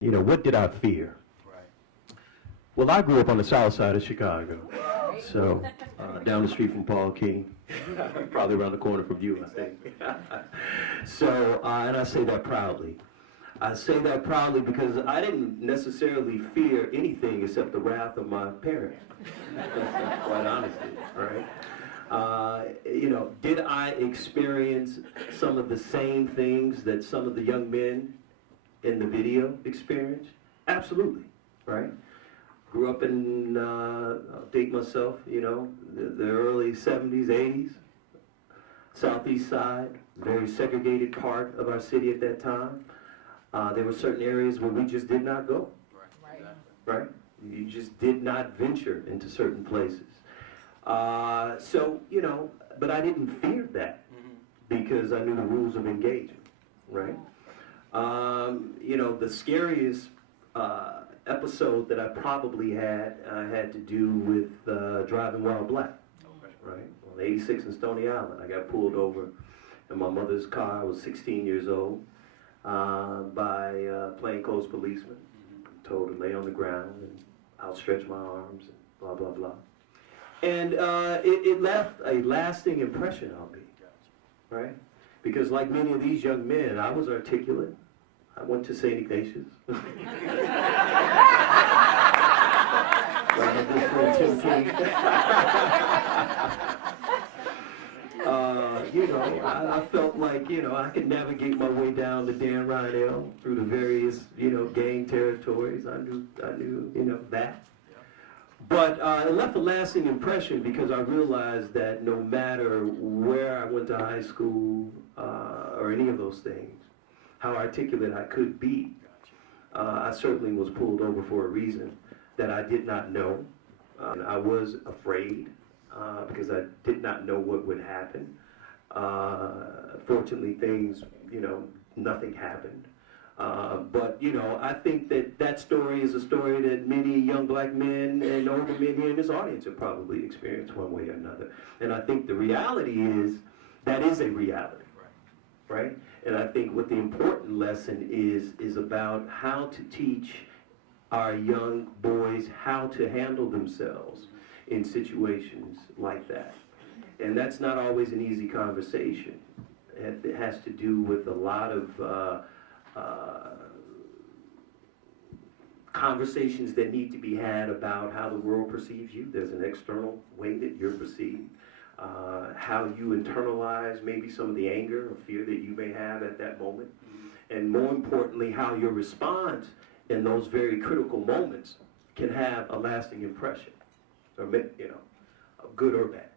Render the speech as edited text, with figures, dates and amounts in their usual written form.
You know, what did I fear? Right. Well, I grew up on the south side of Chicago, so down the street from Paul King, probably around the corner from you, I think. So, and I say that proudly. I say that proudly because I didn't necessarily fear anything except the wrath of my parents, quite honestly, right? You know, did I experience some of the same things that some of the young men in the video experienced? Absolutely, right? Grew up in, I'll date myself, you know, the early 70s, 80s, southeast side, very segregated part of our city at that time. There were certain areas where we just did not go, right? You just did not venture into certain places. So, you know, but I didn't fear that because I knew the rules of engagement, right? You know, the scariest episode that I probably had to do with driving while black, right? On 86 in Stony Island, I got pulled over in my mother's car. I was 16 years old by plainclothes policemen. Told to lay on the ground and outstretch my arms and blah, blah, blah. And it left a lasting impression on me, right? Because like many of these young men, I was articulate. I went to St. Ignatius. You know, I felt like, you know, I could navigate my way down the Dan Ryan through the various, you know, gang territories. I knew, you know, that. But it left a lasting impression because I realized that no matter where I went to high school or any of those things, how articulate I could be, I certainly was pulled over for a reason that I did not know. I was afraid because I did not know what would happen. Fortunately, things, you know, nothing happened. But, you know, I think that story is a story that many young black men and older men here in this audience have probably experienced one way or another. And I think the reality is that is a reality, right? And I think what the important lesson is about how to teach our young boys how to handle themselves in situations like that. And that's not always an easy conversation. It has to do with a lot of conversations that need to be had about how the world perceives you. There's an external way that you're perceived. How you internalize maybe some of the anger or fear that you may have at that moment. And more importantly, how your response in those very critical moments can have a lasting impression, or, you know, good or bad.